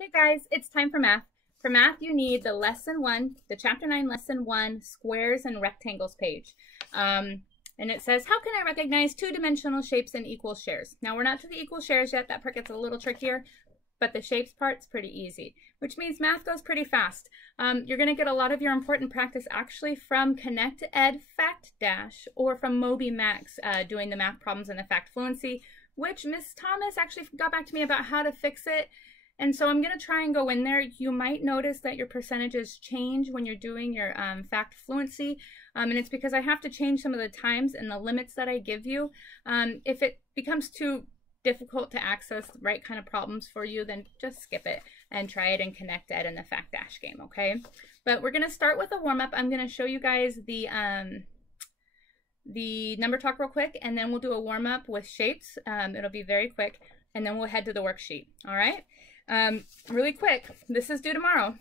Hey guys, it's time for math. For math, you need the lesson 1, the chapter 9 lesson 1 squares and rectangles page. And it says, how can I recognize two-dimensional shapes and equal shares? Now we're not to the equal shares yet. That part gets a little trickier, but the shapes part's pretty easy, which means math goes pretty fast. You're going to get a lot of your important practice actually from Connect Ed Fact Dash or from Moby Max doing the math problems in the fact fluency, which Miss Thomas actually got back to me about how to fix it. And so I'm going to try and go in there. You might notice that your percentages change when you're doing your fact fluency. And it's because I have to change some of the times and the limits that I give you. If it becomes too difficult to access the right kind of problems for you, then just skip it and try it in Connect Ed in the Fact Dash game, okay? But we're going to start with a warm-up. I'm going to show you guys the number talk real quick, and then we'll do a warm-up with shapes. It'll be very quick, and then we'll head to the worksheet, all right? Really quick, this is due tomorrow.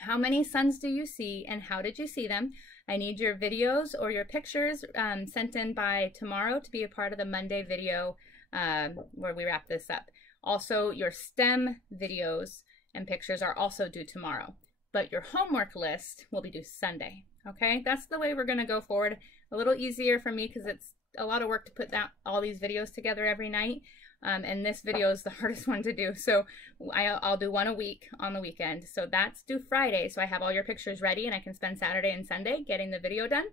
How many suns do you see and how did you see them? I need your videos or your pictures sent in by tomorrow to be a part of the Monday video where we wrap this up. Also, your STEM videos and pictures are also due tomorrow, but your homework list will be due Sunday. Okay, that's the way we're going to go forward. A little easier for me because it's a lot of work to put all these videos together every night. And this video is the hardest one to do. So I'll do one a week on the weekend. So that's due Friday. So I have all your pictures ready and I can spend Saturday and Sunday getting the video done.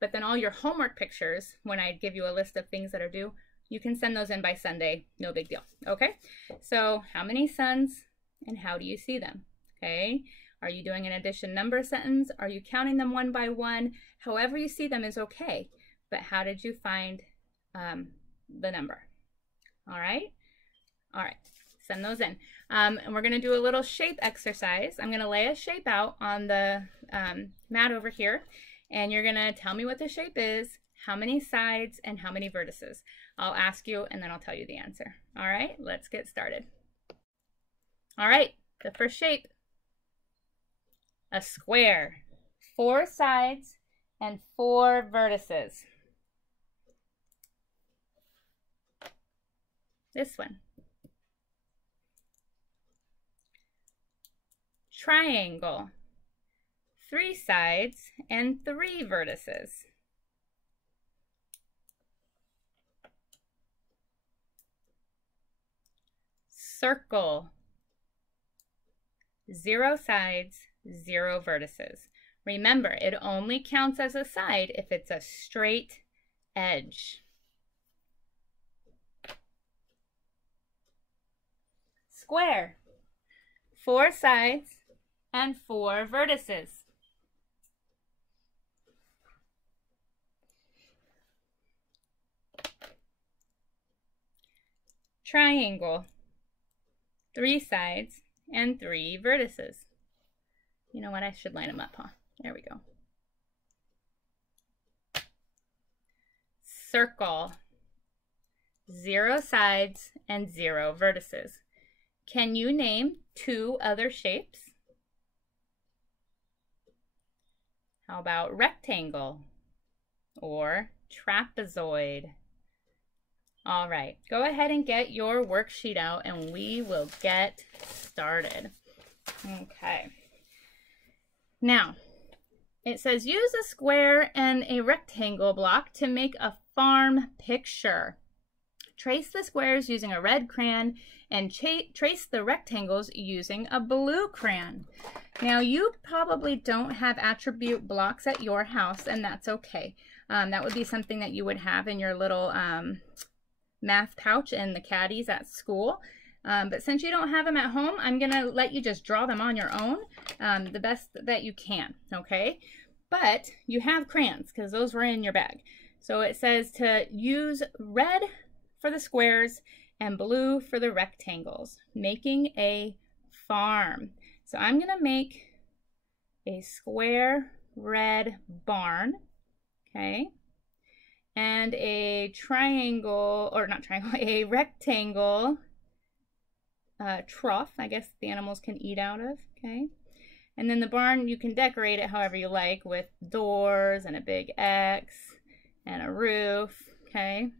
But then all your homework pictures, when I give you a list of things that are due, you can send those in by Sunday. No big deal. Okay. So how many suns and how do you see them? Okay. Are you doing an addition number sentence? Are you counting them one by one? However you see them is okay. But how did you find the number? All right, send those in. And we're going to do a little shape exercise. I'm going to lay a shape out on the mat over here, and you're going to tell me what the shape is, how many sides, and how many vertices. I'll ask you, and then I'll tell you the answer. All right, let's get started. All right, the first shape, a square, 4 sides and 4 vertices. This one. Triangle. 3 sides and 3 vertices. Circle. 0 sides, 0 vertices. Remember, it only counts as a side if it's a straight edge. Square, 4 sides and 4 vertices. Triangle, 3 sides and 3 vertices. You know what? I should line them up, huh? There we go. Circle, 0 sides and 0 vertices. Can you name 2 other shapes? How about rectangle or trapezoid? All right, go ahead and get your worksheet out and we will get started. Okay. Now, it says use a square and a rectangle block to make a farm picture. Trace the squares using a red crayon and trace the rectangles using a blue crayon. Now you probably don't have attribute blocks at your house, and that's okay. That would be something that you would have in your little math pouch and the caddies at school. But since you don't have them at home, I'm gonna let you just draw them on your own the best that you can, okay? But you have crayons because those were in your bag. So it says to use red for the squares and blue for the rectangles, making a farm. So I'm going to make a square red barn, okay, and a triangle, or not triangle, a rectangle trough, I guess the animals can eat out of, okay. And then the barn, you can decorate it however you like with doors and a big X and a roof, okay.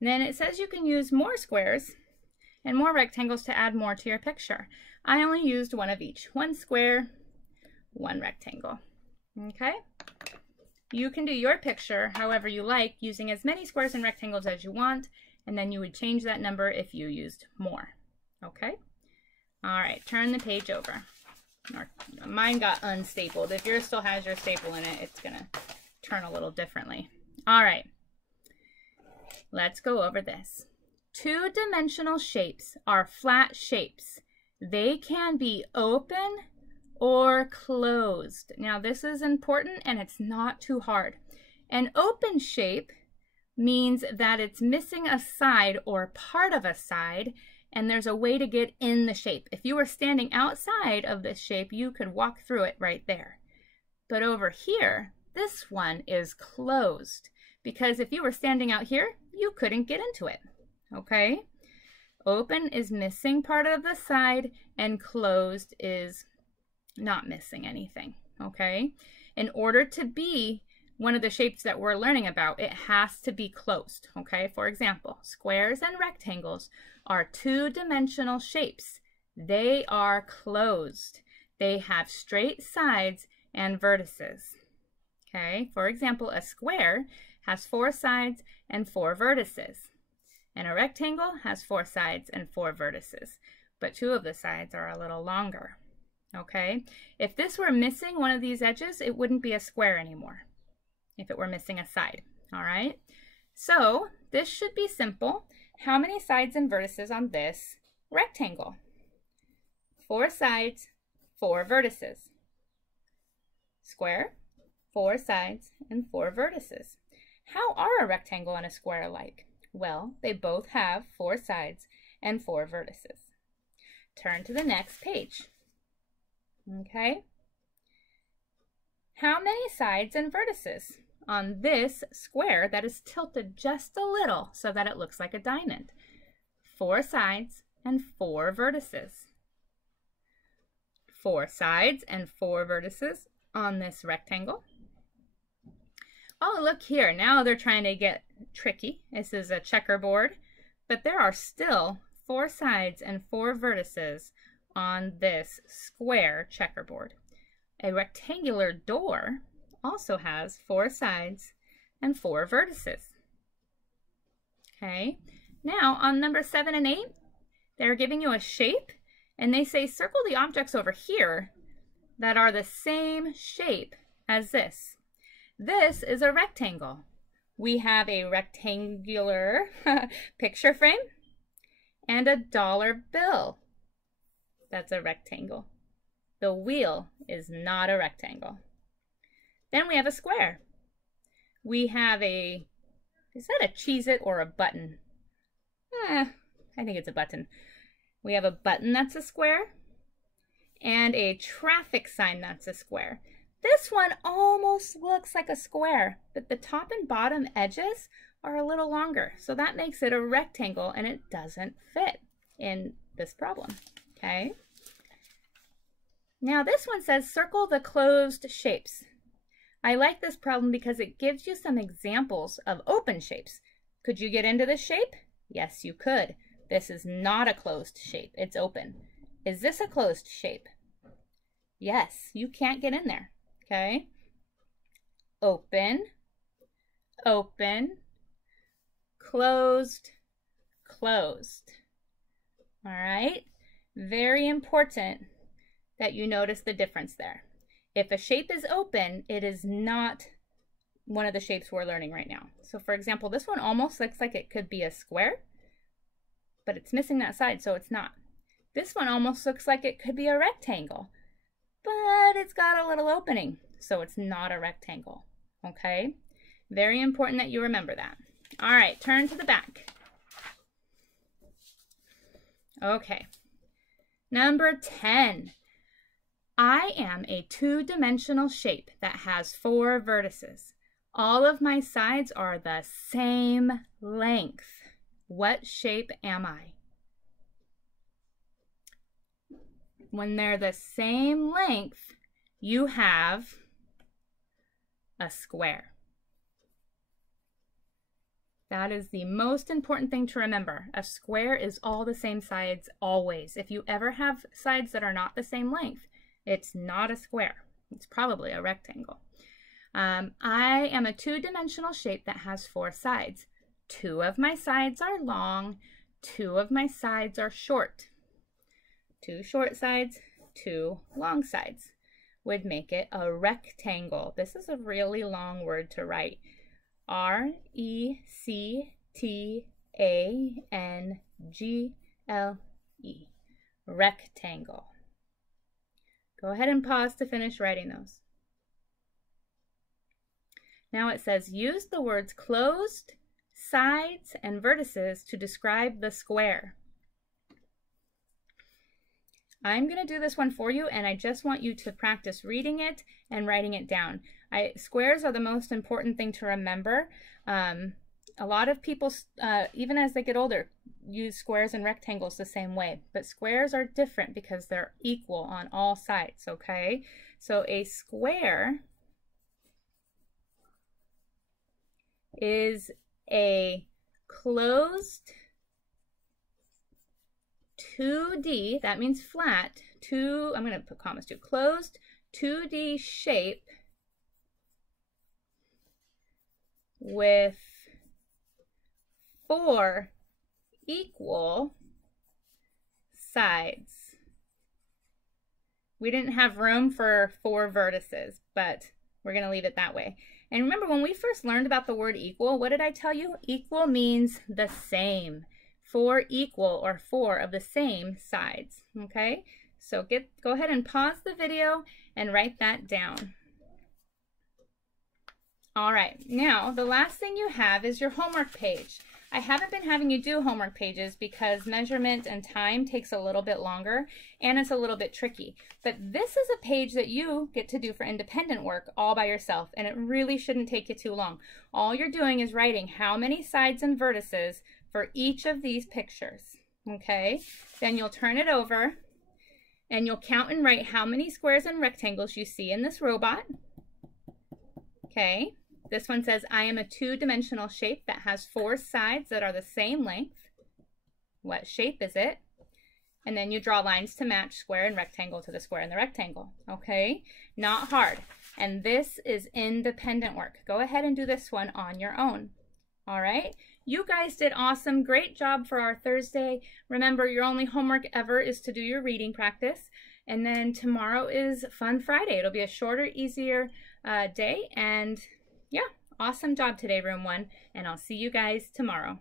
And then it says you can use more squares and more rectangles to add more to your picture. I only used one of each, one square, one rectangle. Okay? You can do your picture however you like, using as many squares and rectangles as you want, and then you would change that number if you used more. Okay? All right, turn the page over. Mine got unstapled. If yours still has your staple in it, it's gonna turn a little differently. All right, let's go over this. Two-dimensional shapes are flat shapes. They can be open or closed. Now this is important and it's not too hard. An open shape means that it's missing a side or part of a side, and there's a way to get in the shape. If you were standing outside of this shape, you could walk through it right there. But over here, this one is closed, because if you were standing out here, you couldn't get into it. Okay? Open is missing part of the side, and closed is not missing anything. Okay? In order to be one of the shapes that we're learning about, it has to be closed. Okay? For example, squares and rectangles are two-dimensional shapes. They are closed. They have straight sides and vertices. Okay, for example, a square has 4 sides and 4 vertices, and a rectangle has 4 sides and 4 vertices, but 2 of the sides are a little longer. Okay, if this were missing one of these edges, it wouldn't be a square anymore if it were missing a side. All right, so this should be simple. How many sides and vertices on this rectangle? 4 sides, 4 vertices. Square, 4 sides, and 4 vertices. How are a rectangle and a square alike? Well, they both have 4 sides and 4 vertices. Turn to the next page. Okay. How many sides and vertices on this square that is tilted just a little so that it looks like a diamond? 4 sides and 4 vertices. 4 sides and 4 vertices on this rectangle. Oh, look here. Now they're trying to get tricky. This is a checkerboard, but there are still 4 sides and 4 vertices on this square checkerboard. A rectangular door also has 4 sides and 4 vertices. Okay, now on number 7 and 8, they're giving you a shape, and they say circle the objects over here that are the same shape as this. This is a rectangle. We have a rectangular picture frame and a dollar bill. That's a rectangle. The wheel is not a rectangle. Then we have a square. We have a, is that a Cheez-It or a button? I think it's a button. We have a button that's a square and a traffic sign that's a square. This one almost looks like a square, but the top and bottom edges are a little longer. So that makes it a rectangle, and it doesn't fit in this problem. Okay. Now this one says circle the closed shapes. I like this problem because it gives you some examples of open shapes. Could you get into this shape? Yes, you could. This is not a closed shape. It's open. Is this a closed shape? Yes, you can't get in there. Okay. Open, open, closed, closed. All right. Very important that you notice the difference there. If a shape is open, it is not one of the shapes we're learning right now. So for example, this one almost looks like it could be a square, but it's missing that side, so it's not. This one almost looks like it could be a rectangle, but it's got a little opening, so it's not a rectangle. Okay? Very important that you remember that. All right, turn to the back. Okay. Number 10. I am a two-dimensional shape that has 4 vertices. All of my sides are the same length. What shape am I? When they're the same length, you have a square. That is the most important thing to remember. A square is all the same sides always. If you ever have sides that are not the same length, it's not a square. It's probably a rectangle. I am a two-dimensional shape that has 4 sides. 2 of my sides are long, 2 of my sides are short. 2 short sides, 2 long sides would make it a rectangle. This is a really long word to write. R-E-C-T-A-N-G-L-E. Rectangle. Go ahead and pause to finish writing those. Now it says use the words closed, sides, and vertices to describe the square. I'm going to do this one for you, and I just want you to practice reading it and writing it down. Squares are the most important thing to remember. A lot of people, even as they get older, use squares and rectangles the same way, but squares are different because they're equal on all sides, okay? So a square is a closed 2D, that means flat, I'm going to put commas too, closed 2D shape with 4 equal sides. We didn't have room for 4 vertices, but we're going to leave it that way. And remember, when we first learned about the word equal, what did I tell you? Equal means the same. 4 equal, or 4 of the same sides, okay? So go ahead and pause the video and write that down. All right, now the last thing you have is your homework page. I haven't been having you do homework pages because measurement and time takes a little bit longer and it's a little bit tricky. But this is a page that you get to do for independent work all by yourself, and it really shouldn't take you too long. All you're doing is writing how many sides and vertices for each of these pictures, okay? Then you'll turn it over and you'll count and write how many squares and rectangles you see in this robot, okay? This one says, I am a two-dimensional shape that has 4 sides that are the same length. What shape is it? And then you draw lines to match square and rectangle to the square and the rectangle, okay? Not hard. And this is independent work. Go ahead and do this one on your own, all right? You guys did awesome. Great job for our Thursday. Remember, your only homework ever is to do your reading practice. And then tomorrow is Fun Friday. It'll be a shorter, easier day. And yeah, awesome job today, Room 1. And I'll see you guys tomorrow.